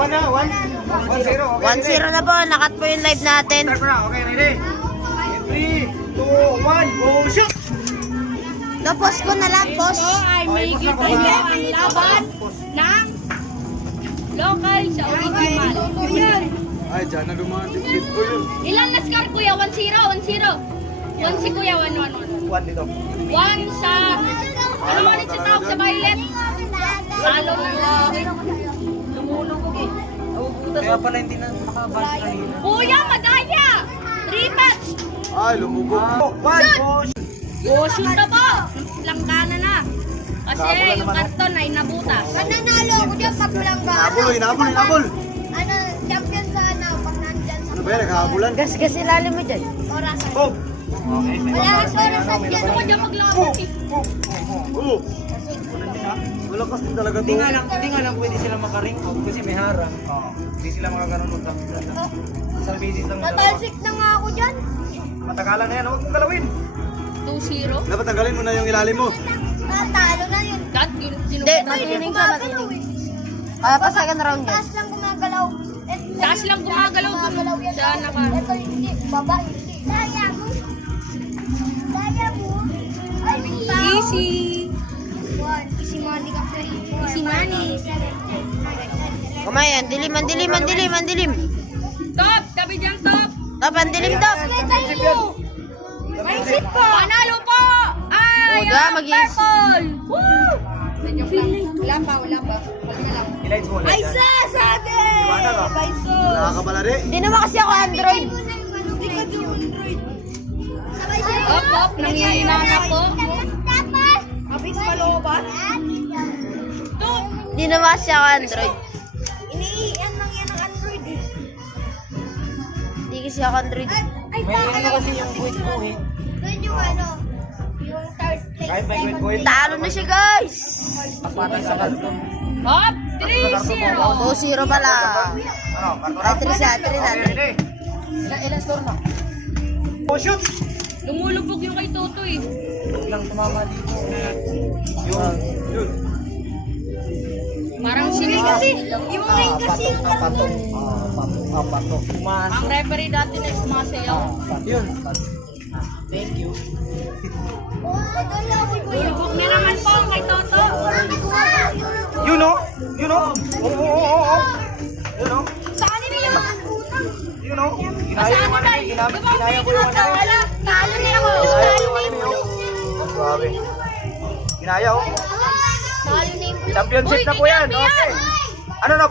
1-0 na po. Nakat po yung live natin. Start mo na. Okay, ready? 3, 2, 1, go shoot! Tapos ko na lang, boss. Ay, may kita niyo ang laban ng local sa original. Ay, dyan na lumating dito yun. Ilan na score, kuya? 1-0, 1-0. 1 si kuya, 1-1. 1 dito. 1 sa... Ano mo ulit sa tawag sa violet? Talo na. Lumulubog eh. Kaya pala hindi na makabasa kanina. Kuya, madaya! 3 match! Ay, lumubog. 1, go shoot! Go shoot na po! Langgana na. Kasi yung karton ay nabutas. Nananalo ako dyan pag langga. Hinabol. Ano, champion sa ano, pag nandyan sa Ano ba yan, naghahabulan? Gas ilalim mo dyan. orasan. Boom! Okay, Wala kang orasan dyan. Gusto ko dyan maglabot eh. Oo. Malakas din talaga to. Hindi nga lang pwede sila makaring out kasi may harang. Hindi sila makakaroon ng isang basis lang. Natalsik na nga ako dyan. Matagalan na yan, huwag mong galawin. 2-0. Dapat tanggalin mo na yung ilalim mo. Natalo na yun. Dad, Hindi, sinubukan. matinig siya, matinig. Pa second round yan. Taas lang gumagalaw. Taas lang gumagalaw dun yan. sa naka... Ito hindi, baba hindi. Daya mo. Daya mo. Ay, Easy. Easy money ka free. Easy money. Kumayan, dilim. Top! Tabi dyan, top! Top, ang dilim, top. Mindset po! Panalo po! Ay, Oda, ang mag-iis. purple! Woo! Wala pa. Wag na lang.Ilights mo Ay, sabi! Wala ka pala rin. Hindi naman kasi ako Android. Hindi ka Android. Sabay siya. Op, op, nangihina na po. Tapos! Mabis palooban? Hindi naman kasi ako Android. Iniiyan lang yan ang Android eh. Hindi kasi ako Android. Ay, ano kasi yung kuhit-kuhit? Doon yung ano, yung third place. Kahit may quit coil. Talo na siya, guys. Patay sa kanto. Op, 3-0. 2-0 pala. Ano, karto Ay, na? 3 Okay, na. ready? Ilan score na? Go shoot! Lumulubog yung kay Toto eh. Lang tumama dito. Yun. Parang sinig kasi. Yung ring kasi yung karton. Pato. Ang referee dati na sumasayaw. Yun. Thank you. Lumulubog na naman po kay Toto. You know? Oo. You know? Saan nila yung You know? Ginaya ko ano eh. Ginaya ko yung ano eh. Talo na ako. Ginaya ko yung ano eh. Grabe. Ginaya oh. Talo na yung Championship na po yan. Okay. Ano na